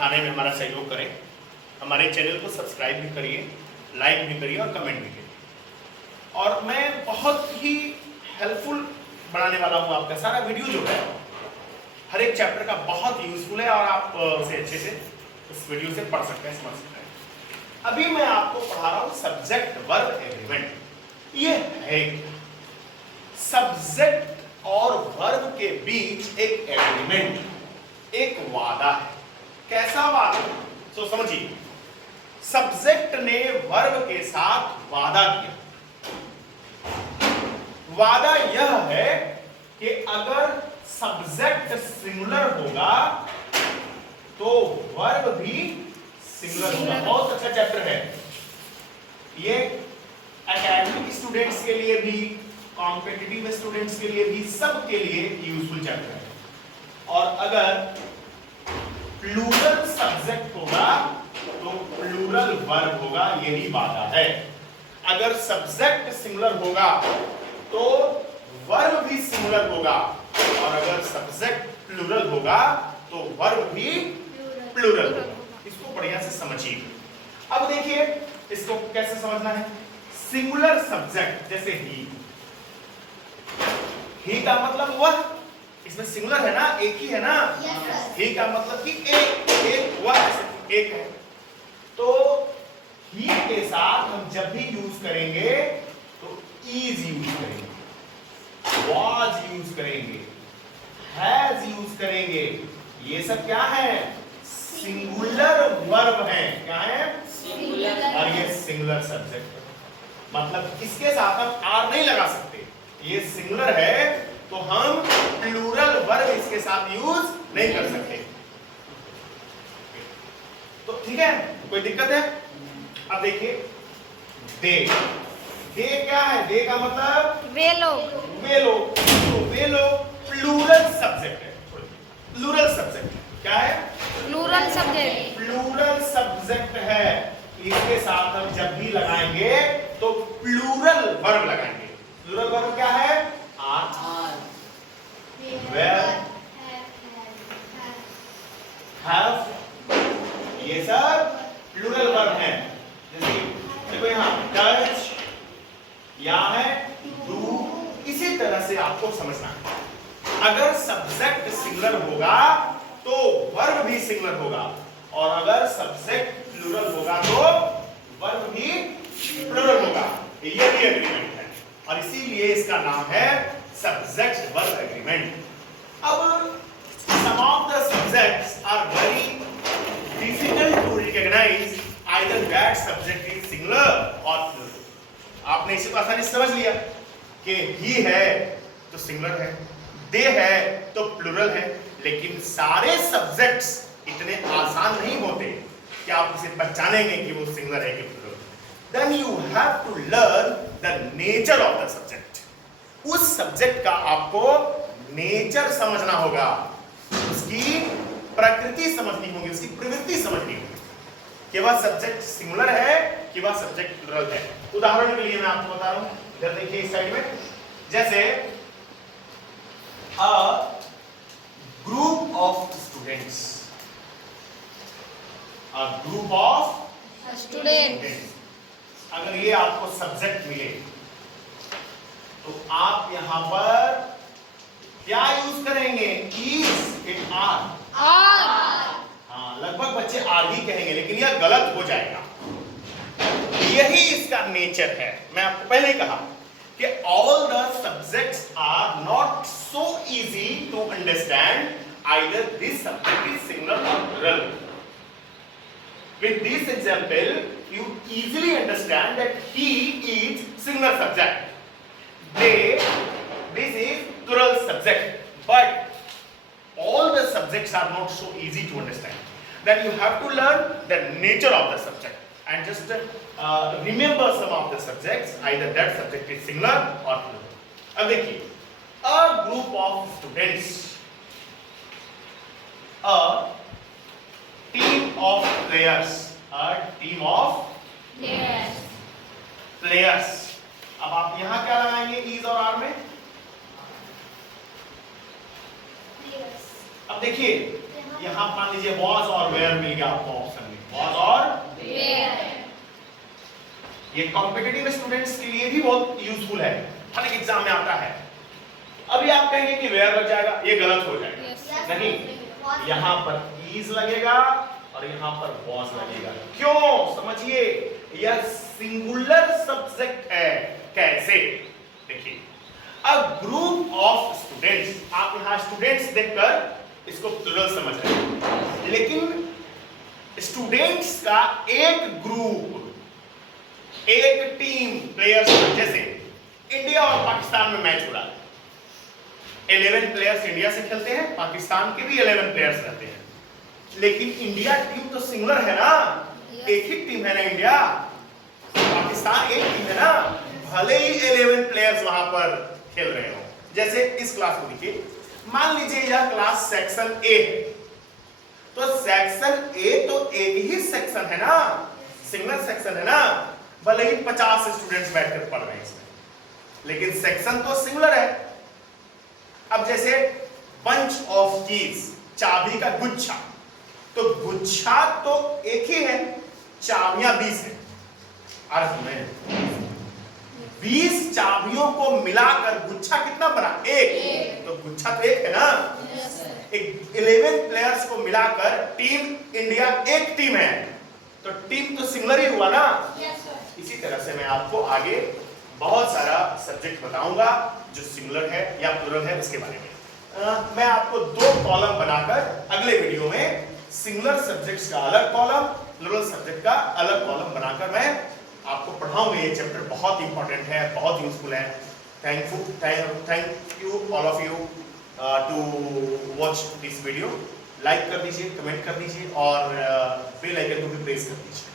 बढ़ाने में हमारा सहयोग करें। हमारे चैनल को सब्सक्राइब भी करिए, लाइक भी करिए और कमेंट भी करिए। और मैं बहुत ही हेल्पफुल बनाने वाला हूँ, आपका सारा वीडियो जो है हर एक चैप्टर का बहुत यूजफुल है और आप उसे अच्छे से उस वीडियो से पढ़ सकते हैं, समझ सकते हैं। अभी मैं आपको पढ़ा रहा हूँ सब्जेक्ट वर्ब एग्रीमेंट। ये है सब्जेक्ट और वर्ब के बीच एक एग्रीमेंट, एक वादा है। कैसा वादा? तो समझिए, सब्जेक्ट ने वर्ब के साथ वादा किया। वादा यह है कि अगर सब्जेक्ट सिंगुलर होगा तो वर्ब भी सिंगुलर होगा। बहुत अच्छा चैप्टर है ये, एकेडमिक स्टूडेंट्स के लिए भी, कॉम्पिटिटिव स्टूडेंट्स के लिए भी, सब के लिए यूजफुल चैप्टर है। और अगर प्लूरल सब्जेक्ट होगा तो प्लूरल वर्ब होगा, यही वादा है। अगर सब्जेक्ट सिंगुलर होगा तो वर्ब भी सिंगुलर होगा, और अगर सब्जेक्ट प्लूरल होगा तो वर्ब भी प्लूरल होगा। इसको बढ़िया से समझिए। अब देखिए इसको कैसे समझना है। सिंगुलर सब्जेक्ट जैसे ही का मतलब हुआ, इसमें सिंगुलर है ना, एक ही है ना। ही का मतलब कि एक हुआ, एक है। तो ही के साथ हम जब भी यूज करेंगे तो इज यूज करेंगे, was यूज करेंगे, has यूज करेंगे। ये सब क्या है? सिंगुलर वर्ब है। क्या है? सिंगुलर। और ये सिंगुलर सब्जेक्ट है, मतलब इसके साथ हम आर नहीं लगा सकते। ये सिंगुलर है तो हम प्लूरल वर्ब इसके साथ यूज नहीं कर सकते। तो ठीक है, कोई दिक्कत है? अब देखिए दे, दे क्या है? दे का मतलब वे लोग। वे लोग, तो वे लोग प्लूरल सब्जेक्ट है। प्लूरल सब्जेक्ट क्या है? Plural subject. प्लूरल सब्जेक्ट है। इसके साथ हम जब भी लगाएंगे तो प्लूरल वर्ब लगाएंगे। प्लूरल वर्ब क्या है? आर, वेयर, हैव, ये सब प्लूरल वर्ब है। जैसे देखो यहाँ टच, यहाँ है डू। इसी तरह से आपको समझना है। अगर सब्जेक्ट सिंगुलर होगा तो वर्ब भी सिंगुलर होगा, और अगर सब्जेक्ट प्लूरल होगा तो वर्ब भी प्लूरल होगा। ये भी एग्रीमेंट है और इसीलिए इसका नाम है सब्जेक्ट वर्ब एग्रीमेंट। अब some of the subjects are very difficult to recognize either that subject is singular or plural. आपने इसे तो आसानी से समझ लिया कि ही है तो सिंगुलर है, दे है तो प्लूरल है, लेकिन सारे सब्जेक्ट्स इतने आसान नहीं होते कि आप उसे पहचानेंगे कि वो सिंगुलर है कि plural. Then you have to learn the nature of the subject. उस सब्जेक्ट का आपको नेचर समझना होगा, उसकी प्रकृति समझनी होगी, उसकी प्रवृत्ति समझनी होगी कि वह सब्जेक्ट सिंगुलर है कि वह सब्जेक्ट प्लूरल है। उदाहरण के लिए मैं आपको बता रहा हूं, इधर देखिए इस साइड में, जैसे a group of students, a group of students. अगर ये आपको सब्जेक्ट मिले तो आप यहां पर क्या यूज करेंगे? Is, it, are. हाँ, लगभग बच्चे आर ही कहेंगे, लेकिन यह गलत हो जाएगा। यही इसका नेचर है। मैं आपको पहले ही कहा कि all the subjects are not so easy to understand either this subject is singular और plural. With this example, you easily understand that he is singular subject. They, this is plural subject. But all the subjects are not so easy to understand. Then you have to learn the nature of the subject and just remember some of the subjects. Either that subject is singular or plural. अब देखिए, a group of students, a team of players, a team of players. अब आप यहां क्या लगाएंगे is और are में? अब देखिए यहाँ मान लीजिए वॉज और वेयर मिल गया आपको ऑप्शन में, वॉज और ये कॉम्पिटिटिव स्टूडेंट्स के लिए भी बहुत यूजफुल है, हर एक एग्जाम में आता है। अभी आप कहेंगे कि वेयर लग जाएगा, ये गलत हो जाएगा। नहीं, यहाँ पर इज लगेगा और यहाँ पर वॉज लगेगा। क्यों? समझिए, यह सिंगुलर सब्जेक्ट है। कैसे? देखिए, अ ग्रुप ऑफ स्टूडेंट्स, आप यहाँ स्टूडेंट्स देखकर इसको प्लूरल समझ रहे हैं, लेकिन स्टूडेंट्स का एक ग्रुप, एक टीम प्लेयर्स, जैसे इंडिया और पाकिस्तान में मैच हो रहा है, 11 प्लेयर्स इंडिया से खेलते हैं, पाकिस्तान के भी 11 प्लेयर्स रहते हैं, लेकिन इंडिया टीम तो सिंगुलर है ना, एक ही टीम है ना इंडिया, पाकिस्तान एक टीम है ना, भले ही 11 प्लेयर्स वहां पर खेल रहे हो। जैसे इस क्लास को देखिए, मान लीजिए यह क्लास सेक्शन ए है, तो सेक्शन ए तो एक ही सेक्शन है ना, सिंगुलर सेक्शन है ना, भले ही 50 स्टूडेंट्स बैठकर पढ़ रहे हैं इसमें, लेकिन सेक्शन तो सिंगुलर है। अब जैसे बंच ऑफ कीज, चाबी का गुच्छा, तो गुच्छा तो एक ही है, चाबियां 20 है, अर्थ में 20 चाबियों को मिलाकर गुच्छा कितना बना? एक। तो गुच्छा तो एक है ना, 11 प्लेयर्स को मिलाकर टीम इंडिया एक टीम है, तो टीम तो सिंगुलर ही हुआ ना। इसी तरह से मैं आपको आगे बहुत सारा सब्जेक्ट बताऊंगा जो सिंगुलर है या प्लूरल है, उसके बारे में मैं आपको 2 कॉलम बनाकर अगले वीडियो में सिंगुलर सब्जेक्ट्स का अलग कॉलम, प्लूरल सब्जेक्ट का अलग कॉलम बनाकर मैं आपको पढ़ाऊंगा। ये चैप्टर बहुत इंपॉर्टेंट है, बहुत यूजफुल है। Thank you all of you to watch this video. Like कर दीजिए, कमेंट कर दीजिए और बेल आइकन को भी प्रेस कर दीजिए।